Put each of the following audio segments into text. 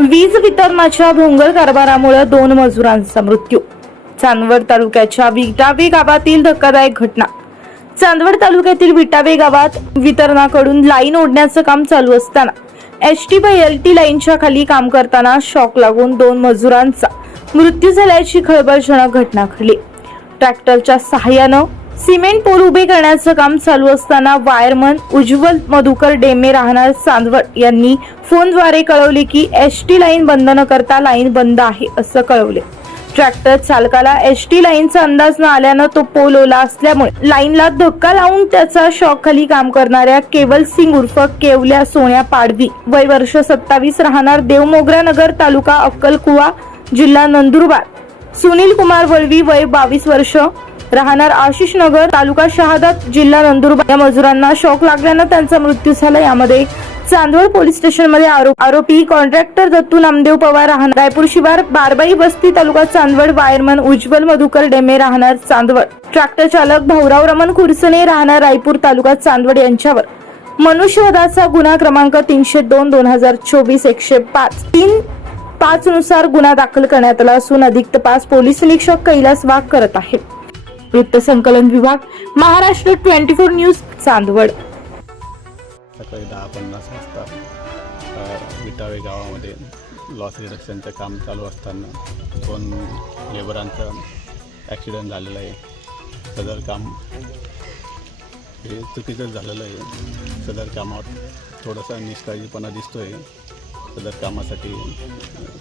वीज वितरणाच्या भोंगळ कारभारामुळे दोन मजुरांचा मृत्यू. चांदवड तालुक्याच्या विटावे गावातील धक्कादायक घटना. चांदवड तालुक्यातील विटावे गावात वितरणाकडून लाईन ओढण्याचं काम चालू असताना एच टी व एल टी लाईनच्या खाली काम करताना शॉक लागून दोन मजुरांचा मृत्यू झाल्याची खळबळजनक घटना घडली. ट्रॅक्टरच्या सहाय्यानं सिमेंट पोल उभे करण्याचं काम चालू असताना वायरमन उज्ज्वल मधुकर डेमे राहणार चांदवड यांनी फोनद्वारे कळवले की एस टी लाईन बंद न करता लाईन बंद आहे असं कळवले. ट्रॅक्टर चालकाला एस टी लाईनचा अंदाज न आल्यानं तो पोल ओला असल्यामुळे लाईनला धक्का लावून त्याचा शॉक खाली काम करणाऱ्या केवल सिंग उर्फ केवल्या सोन्या पाडवी वय वर्ष सत्तावीस राहणार देवमोगरा नगर तालुका अक्कलकुवा जिल्हा नंदुरबार. सुनील कुमार वळवी वय बावीस वर्ष राहणार आशिष नगर तालुका शहादात जिल्हा नंदुरबार. या मजुरांना शॉक लागल्यानं त्यांचा मृत्यू झाला. यामध्ये चांदवड पोलीस स्टेशनमध्ये आरोप आरोपी कॉन्ट्रॅक्टर दत्तू नामदेव पवार राहणार. रायपूर शिवार बारबाई वस्ती तालुका चांदवड वायरमन उज्ज्वल मधुकर डेमे राहणार चांदवड. ट्रॅक्टर चालक भाऊराव रमण खुरसने राहणार रायपूर तालुका चांदवड यांच्यावर. मनुष्यवधाचा गुन्हा क्रमांक तीनशे दोन दोन हजार चोवीस एकशे पाच. तीन पाच नुसार गुन्हा दाखल करण्यात आला असून अधिक तपास पोलीस निरीक्षक कैलास वाघ करत आहेत. वृत्त संकलन विभाग Maharashtra twenty four news Chandwad. सकाळी दहा पन्नास वाजता विटावे गावामध्ये लॉस रिडक्शनचं काम चालू असताना दोन लेबरांचा ॲक्सिडेंट झालेला आहे. सदर काम हे चुकीचं झालेलं आहे. सदर कामावर थोडासा निष्काळजीपणा दिसतो आहे सदर कामासाठी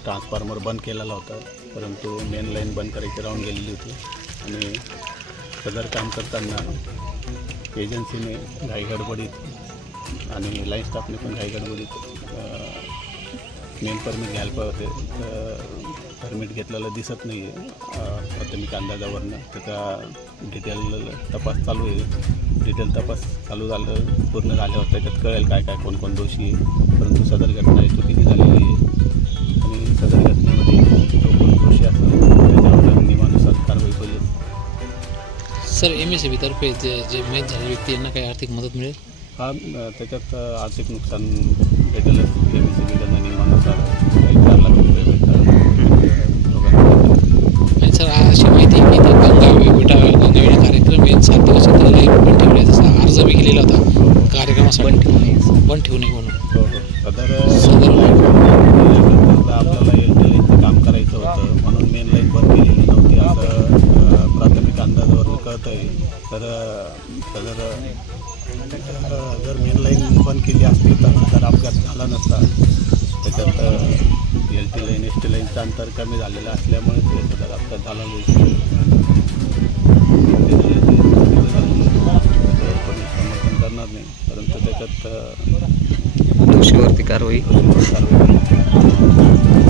ट्रान्सफॉर्मर बंद केलेला होता परंतु मेन लाईन बंद करायची राहून गेलेली होती. आणि सदर काम करताना एजन्सीने घाई गडबडीत आणि लाईन स्टाफने पण घाईगडबडीत मेन परमिट घ्यायला पाहिजे होते. परमिट घेतलेलं दिसत नाही आहे प्राथमिक अंदाजावरनं त्याचा डिटेल तपास चालू आहे. डिटेल तपास चालू झालं पूर्ण झाल्यावर त्याच्यात कळेल काय काय कोण कोण दोषी आहे. परंतु सदर घटना ही चुकीची झालेली आहे. सर एम एस तर्फे जे जे मेच झालेले व्यक्ती यांना काही आर्थिक मदत मिळेल? हा अ, त्याच्यात अ, आर्थिक नुकसान भेटेल एम एस सी बीच्या नियमानुसार काही चार लाख रुपये भेटतात. आणि सर आ- अशी माहिती आहे की इथं गंगावे गंगावेळा कार्यक्रम आहे सात दिवस लाईव्ह पण ठेवले जसा अर्ज मी केलेला होता. कार्यक्रमासाठी. बंद ठेवू नये बंद ठेवू नये म्हणून. हो हो. आहे. तर अ, जर मेन लाईन बंद केली असती तर सदर अपघात झाला नसता त्याच्यात L T line S T लाईनचं अंतर कमी झालेलं असल्यामुळे ते सदर अपघात झाला समर्थन करणार नाही. परंतु त्याच्यात दोषीवरती कारवाई. कारवाई.